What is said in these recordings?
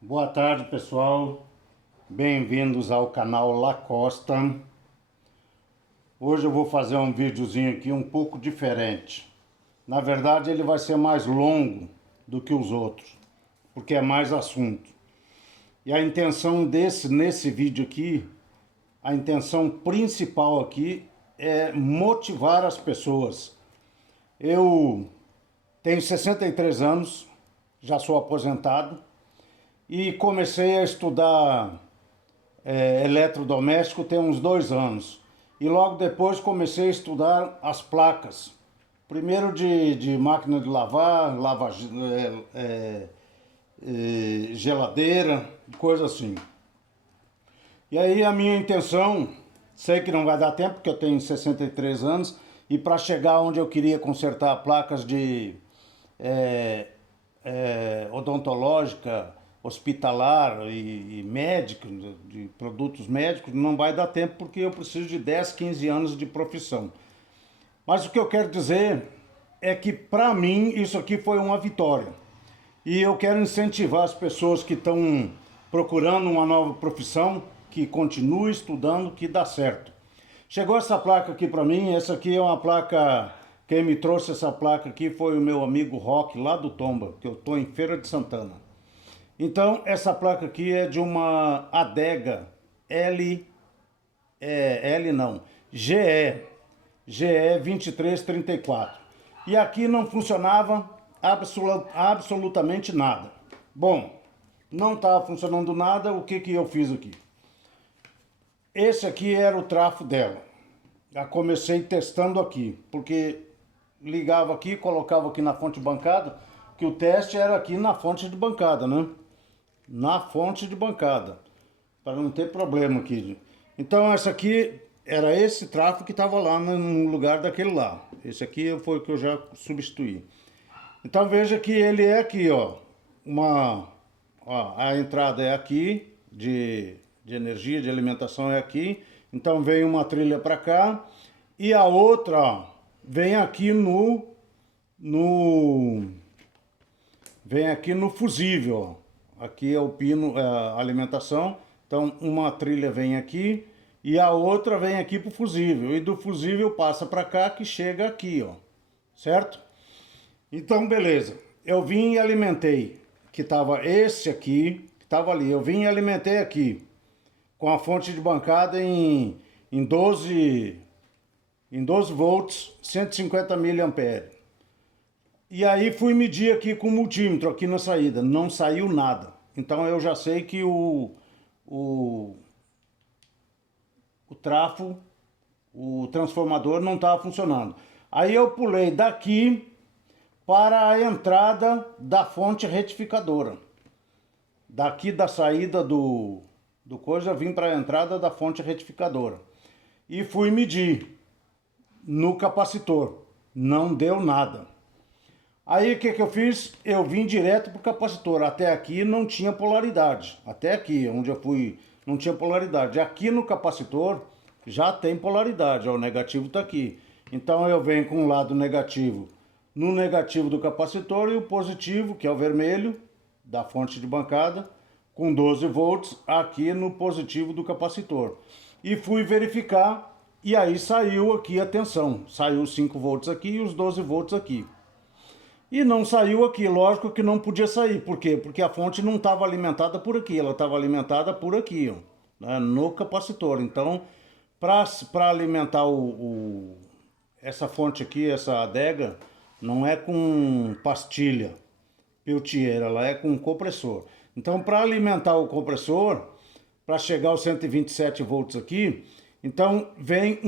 Boa tarde, pessoal. Bem-vindos ao canal Lacosta. Hoje eu vou fazer um videozinho aqui um pouco diferente. Na verdade, ele vai ser mais longo do que os outros, porque é mais assunto. E a intenção nesse vídeo aqui, a intenção principal aqui é motivar as pessoas. Eu tenho 63 anos, já sou aposentado e comecei a estudar eletrodoméstico tem uns 2 anos. E logo depois comecei a estudar as placas. Primeiro de máquina de lavar, geladeira, coisa assim. E aí a minha intenção, sei que não vai dar tempo, porque eu tenho 63 anos, e para chegar onde eu queria consertar placas de odontológica, hospitalar e médico, de produtos médicos, não vai dar tempo porque eu preciso de 10, 15 anos de profissão. Mas o que eu quero dizer é que para mim isso aqui foi uma vitória. E eu quero incentivar as pessoas que estão procurando uma nova profissão, que continue estudando, que dá certo. Chegou essa placa aqui para mim, essa aqui é uma placa, quem me trouxe essa placa aqui foi o meu amigo Rock lá do Tomba, que eu estou em Feira de Santana. Então, essa placa aqui é de uma adega L não, GE 2334. E aqui não funcionava absolutamente nada. Bom, não estava funcionando nada, o que eu fiz aqui? Esse aqui era o trafo dela. Já comecei testando aqui, porque ligava aqui, colocava aqui na fonte de bancada, que o teste era aqui na fonte de bancada, né? Na fonte de bancada, para não ter problema aqui. Então essa aqui era esse trafo que estava lá no lugar daquele lá. Esse aqui foi o que eu já substituí. Então veja que ele é aqui, ó. A entrada é aqui de energia, de alimentação é aqui. Então vem uma trilha para cá e a outra, ó, vem aqui vem aqui no fusível, ó. Aqui é o pino, a alimentação. Então uma trilha vem aqui e a outra vem aqui pro fusível. E do fusível passa para cá que chega aqui, ó. Certo? Então beleza. Eu vim e alimentei, que tava esse aqui, que tava ali. Eu vim e alimentei aqui com a fonte de bancada em 12 volts, 150 miliamperes. E aí fui medir aqui com o multímetro, aqui na saída. Não saiu nada. Então eu já sei que o trafo, o transformador não estava funcionando. Aí eu pulei daqui para a entrada da fonte retificadora. Daqui da saída do coisa, eu vim para a entrada da fonte retificadora. E fui medir no capacitor. Não deu nada. Aí o que eu fiz? Eu vim direto para o capacitor. Até aqui não tinha polaridade. Até aqui, onde eu fui, não tinha polaridade. Aqui no capacitor já tem polaridade. Ó, o negativo está aqui. Então eu venho com o lado negativo no negativo do capacitor e o positivo, que é o vermelho, da fonte de bancada, com 12 volts aqui no positivo do capacitor. E fui verificar e aí saiu aqui a tensão. Saiu os 5 volts aqui e os 12 volts aqui. E não saiu aqui, lógico que não podia sair. Por quê? Porque a fonte não estava alimentada por aqui, ela estava alimentada por aqui, ó, né, no capacitor. Então, para alimentar essa fonte aqui, essa adega, não é com pastilha Peltier, ela é com compressor. Então, para alimentar o compressor, para chegar aos 127 volts aqui, então vem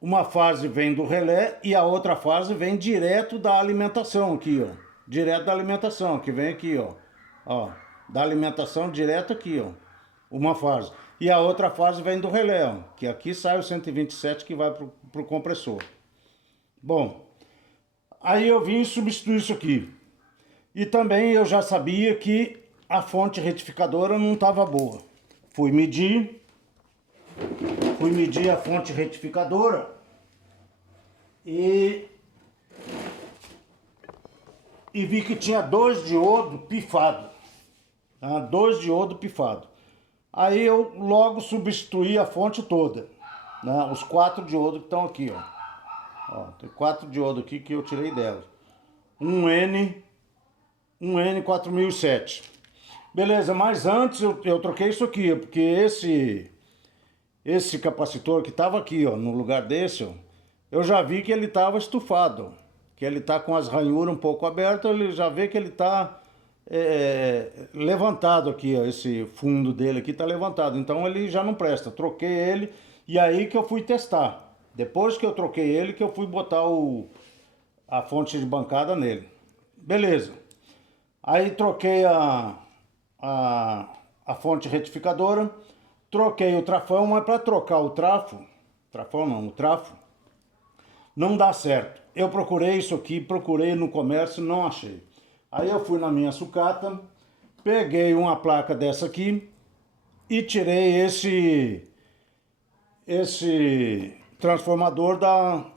uma fase vem do relé e a outra fase vem direto da alimentação aqui, ó. Direto da alimentação, que vem aqui, ó. Ó, da alimentação direto aqui, ó. Uma fase. E a outra fase vem do relé, ó, que aqui sai o 127 que vai pro compressor. Bom, aí eu vim substituir isso aqui. E também eu já sabia que a fonte retificadora não estava boa. Fui medir a fonte retificadora e e vi que tinha 2 diodos pifados. Tá? 2 diodos pifados. Aí eu logo substituí a fonte toda. Né? Os 4 diodos que estão aqui, ó. Tem 4 diodos aqui que eu tirei dela. Um N 4007. Beleza, mas antes eu troquei isso aqui, porque esse capacitor que estava aqui, ó, no lugar desse, ó, eu já vi que ele estava estufado, que ele está com as ranhuras um pouco abertas, ele já vê que ele está levantado aqui, ó, esse fundo dele aqui está levantado, então ele já não presta. Troquei ele e aí que eu fui testar. Depois que eu troquei ele, que eu fui botar a fonte de bancada nele. Beleza. Aí troquei a fonte retificadora, troquei o trafão, mas para trocar o trafo não dá certo. Eu procurei isso aqui, procurei no comércio, não achei. Aí eu fui na minha sucata, peguei uma placa dessa aqui e tirei esse transformador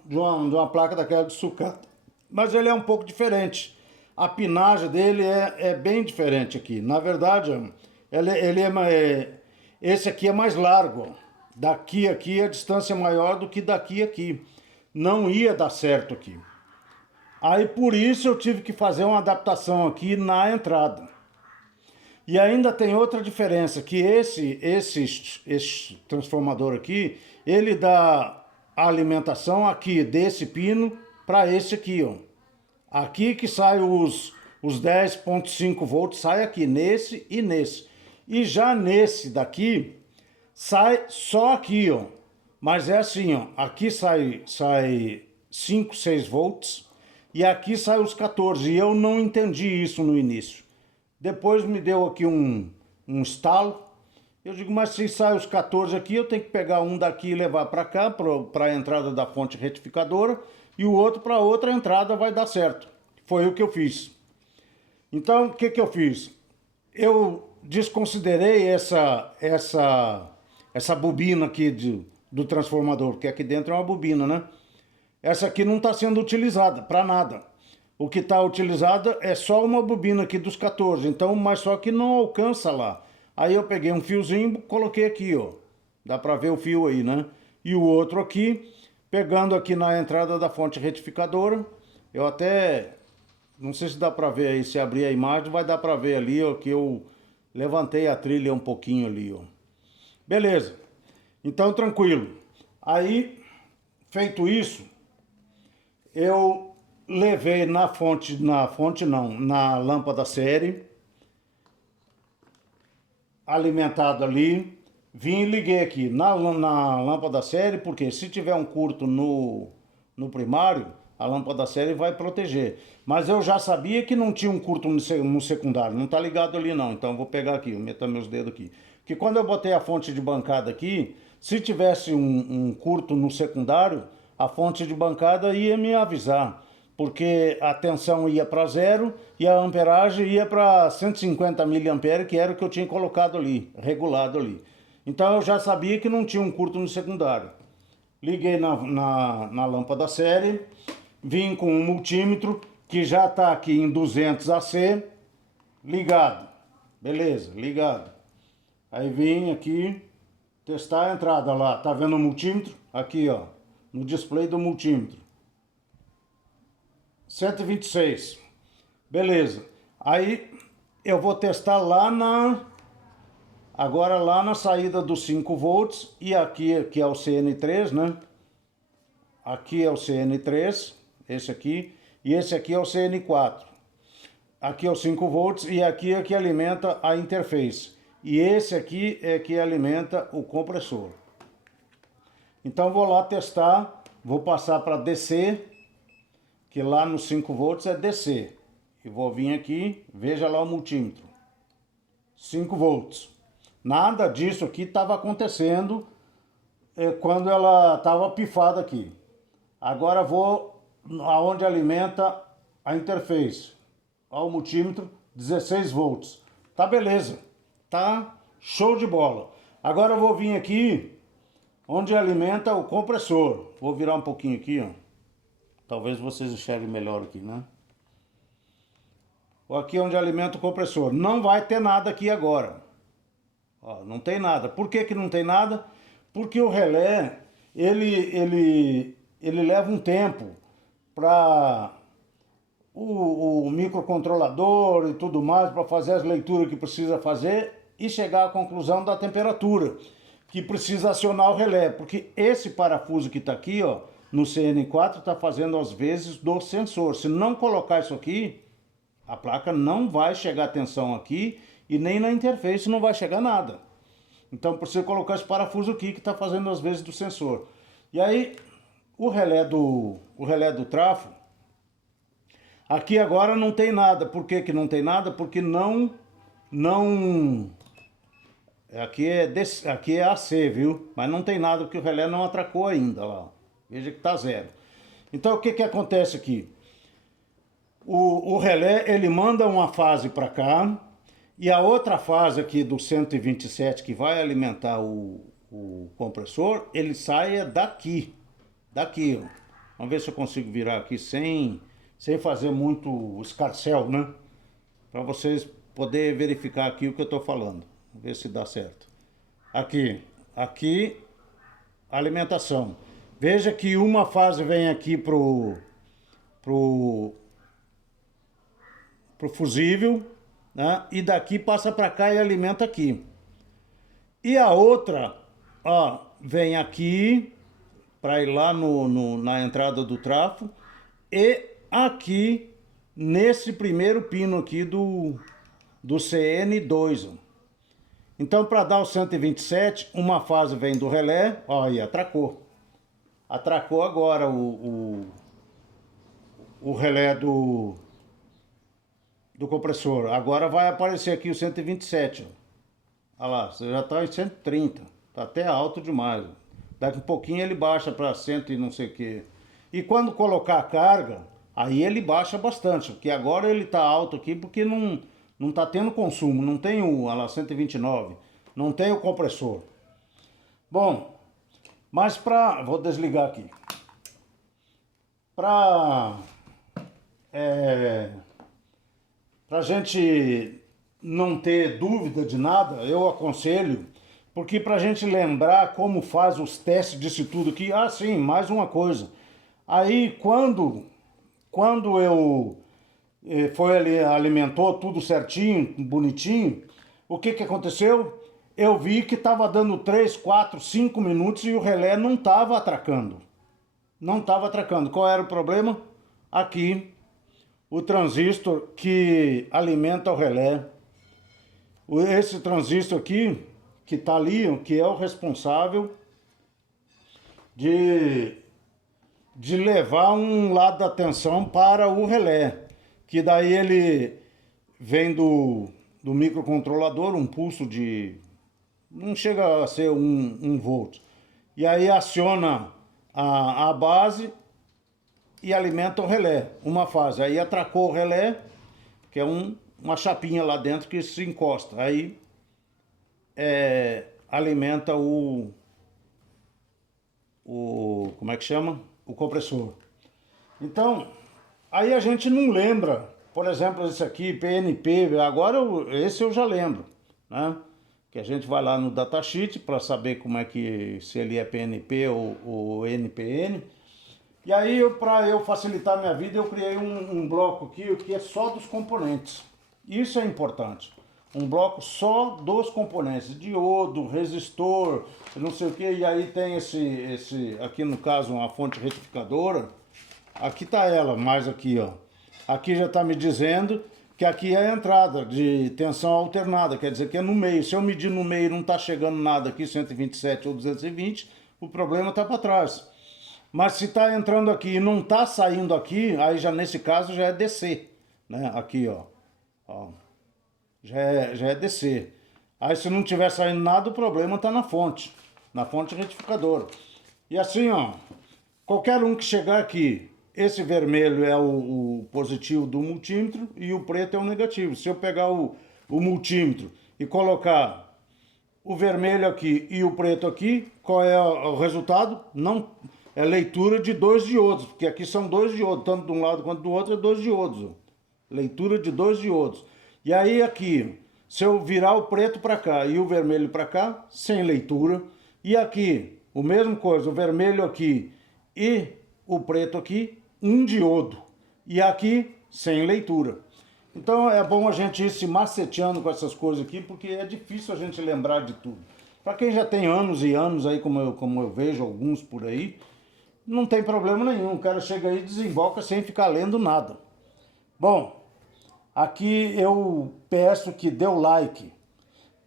de uma placa daquela de sucata. Mas ele é um pouco diferente. A pinagem dele é bem diferente aqui. Na verdade, esse aqui é mais largo. Daqui aqui a distância é maior do que daqui aqui. Não ia dar certo aqui. Aí por isso eu tive que fazer uma adaptação aqui na entrada. E ainda tem outra diferença, que esse transformador aqui, ele dá a alimentação aqui desse pino para esse aqui, ó. Aqui que sai os 10,5 volts, sai aqui, nesse e nesse. E já nesse daqui, sai só aqui, ó. Mas é assim, ó. Aqui sai 5, 6 volts e aqui sai os 14. E eu não entendi isso no início. Depois me deu aqui um estalo. Eu digo, mas se sai os 14 aqui, eu tenho que pegar um daqui e levar para cá, para a entrada da fonte retificadora, e o outro para outra entrada vai dar certo. Foi o que eu fiz. Então, o que eu fiz? Eu desconsiderei essa bobina aqui do transformador, porque aqui dentro é uma bobina, né? Essa aqui não está sendo utilizada para nada. O que está utilizado é só uma bobina aqui dos 14, então, mas só que não alcança lá. Aí eu peguei um fiozinho, coloquei aqui, ó. Dá para ver o fio aí, né? E o outro aqui, pegando aqui na entrada da fonte retificadora. Eu até, não sei se dá para ver aí, se abrir a imagem, vai dar para ver ali, ó, que eu levantei a trilha um pouquinho ali, ó. Beleza. Então, tranquilo. Aí, feito isso, eu levei na lâmpada série, alimentado ali, vim e liguei aqui na lâmpada série, porque se tiver um curto no primário, a lâmpada série vai proteger. Mas eu já sabia que não tinha um curto no secundário, não está ligado ali não, então eu vou pegar aqui, vou meter meus dedos aqui. Que quando eu botei a fonte de bancada aqui, se tivesse um curto no secundário, a fonte de bancada ia me avisar, porque a tensão ia para 0 e a amperagem ia para 150 mA, que era o que eu tinha colocado ali, regulado ali. Então eu já sabia que não tinha um curto no secundário. Liguei na lâmpada série, vim com um multímetro, que já está aqui em 200 AC, ligado. Beleza, ligado. Aí vim aqui, testar a entrada lá, tá vendo o multímetro? Aqui, ó, no display do multímetro. 126. Beleza. Aí eu vou testar agora lá na saída dos 5 volts, e aqui é o CN3, né? Aqui é o CN3, esse aqui, e esse aqui é o CN4. Aqui é o 5 volts e aqui é que alimenta a interface. E esse aqui é que alimenta o compressor. Então vou lá testar, vou passar para DC, que lá nos 5 volts é DC. E vou vir aqui, veja lá o multímetro. 5 volts. Nada disso aqui estava acontecendo quando ela estava pifada aqui. Agora vou aonde alimenta a interface. Olha o multímetro, 16 volts. Tá beleza, tá show de bola. Agora eu vou vir aqui onde alimenta o compressor. Vou virar um pouquinho aqui, ó. Talvez vocês enxerguem melhor aqui, né? ou aqui onde alimenta o compressor. Não vai ter nada aqui agora. Ó, não tem nada. Por que que não tem nada? Porque o relé, ele leva um tempo para o microcontrolador e tudo mais, para fazer as leituras que precisa fazer e chegar à conclusão da temperatura que precisa acionar o relé, porque esse parafuso que está aqui, ó, no CN4, está fazendo as vezes do sensor. Se não colocar isso aqui, a placa não vai chegar a tensão aqui e nem na interface não vai chegar nada. Então precisa colocar esse parafuso aqui que está fazendo as vezes do sensor. E aí o relé do trafo, aqui agora não tem nada. Por que que não tem nada? Porque aqui é AC, viu? Mas não tem nada porque o relé não atracou ainda lá. Veja que está zero. Então o que que acontece aqui? O relé, ele manda uma fase para cá e a outra fase aqui do 127 que vai alimentar o compressor, ele sai daqui. Daqui, ó. Vamos ver se eu consigo virar aqui sem fazer muito escarcel, né? Para vocês poderem verificar aqui o que eu estou falando. Vamos ver se dá certo. Aqui, alimentação. Veja que uma fase vem aqui pro fusível, né? E daqui passa para cá e alimenta aqui. E a outra, ó, vem aqui para ir lá na entrada do trafo e aqui nesse primeiro pino aqui do CN2. Então, para dar o 127, uma fase vem do relé, ó, e atracou. Atracou agora o relé do compressor. Agora vai aparecer aqui o 127. Ó. Olha lá, você já está em 130. Está até alto demais. Daqui um pouquinho ele baixa para 100 e não sei o que. E quando colocar a carga, aí ele baixa bastante. Porque agora ele está alto aqui porque não está tendo consumo. Não tem olha lá, 129. Não tem o compressor. Bom, mas vou desligar aqui. Para gente não ter dúvida de nada, eu aconselho, porque para a gente lembrar como faz os testes disso tudo aqui, sim, mais uma coisa. Aí quando eu foi ali, alimentou tudo certinho, bonitinho, o que que aconteceu? Eu vi que estava dando 3, 4, 5 minutos e o relé não estava atracando. Não estava atracando. Qual era o problema? Aqui, o transistor que alimenta o relé. Esse transistor aqui, que está ali, que é o responsável de levar um lado da tensão para o relé. Que daí ele vem do microcontrolador, um pulso de... não chega a ser 1 volt. E aí aciona a base e alimenta o relé, uma fase. Aí atracou o relé, que é uma chapinha lá dentro que se encosta. Aí alimenta como é que chama? O compressor. Então, aí a gente não lembra, por exemplo, esse aqui, PNP, agora esse eu já lembro, né? Que a gente vai lá no datasheet para saber como é que, se ele é PNP ou NPN. E aí, para eu facilitar minha vida, eu criei um bloco aqui que é só dos componentes. Isso é importante. Um bloco só dos componentes, diodo, resistor, não sei o que. E aí tem esse aqui no caso, uma fonte retificadora. Aqui tá ela, mais aqui, ó. Aqui já está me dizendo que aqui é a entrada de tensão alternada, quer dizer que é no meio. Se eu medir no meio e não está chegando nada aqui, 127 ou 220, o problema está para trás. Mas se está entrando aqui e não está saindo aqui, aí já nesse caso já é DC, né? Aqui, ó. Já é DC. Aí se não tiver saindo nada, o problema está na fonte retificadora. E assim, ó, qualquer um que chegar aqui, esse vermelho é o positivo do multímetro e o preto é o negativo. Se eu pegar o multímetro e colocar o vermelho aqui e o preto aqui, qual é o resultado? Não, é leitura de 2 diodos, porque aqui são 2 diodos, tanto de um lado quanto do outro é 2 diodos. Leitura de 2 diodos. E aí aqui, se eu virar o preto para cá e o vermelho para cá, sem leitura. E aqui, o mesmo coisa, o vermelho aqui e o preto aqui, um diodo. E aqui, sem leitura. Então é bom a gente ir se maceteando com essas coisas aqui, porque é difícil a gente lembrar de tudo. Para quem já tem anos e anos aí, como eu vejo alguns por aí, não tem problema nenhum. O cara chega aí e desemboca sem ficar lendo nada. Bom, aqui eu peço que dê o like,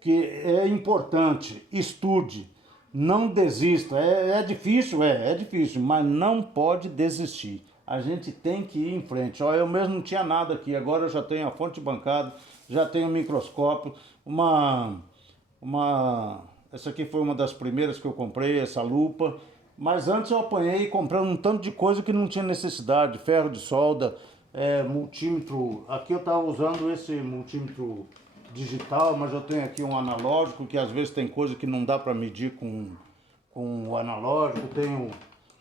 que é importante, estude, não desista. É difícil, é difícil, mas não pode desistir. A gente tem que ir em frente. Ó, eu mesmo não tinha nada aqui, agora eu já tenho a fonte bancada, já tenho um microscópio, essa aqui foi uma das primeiras que eu comprei, essa lupa. Mas antes eu apanhei comprando um tanto de coisa que não tinha necessidade, ferro de solda, multímetro. Aqui eu estava usando esse multímetro digital, mas eu tenho aqui um analógico, que às vezes tem coisa que não dá para medir com o analógico.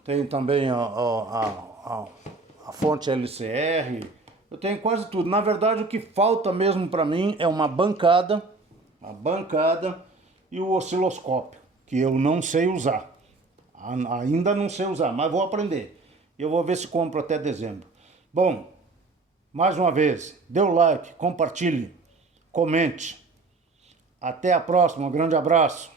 Tenho também a fonte LCR, eu tenho quase tudo. Na verdade, o que falta mesmo para mim é uma bancada e o osciloscópio, que eu não sei usar. Ainda não sei usar, mas vou aprender. Eu vou ver se compro até dezembro. Bom, mais uma vez, dê o like, compartilhe, comente. Até a próxima, um grande abraço.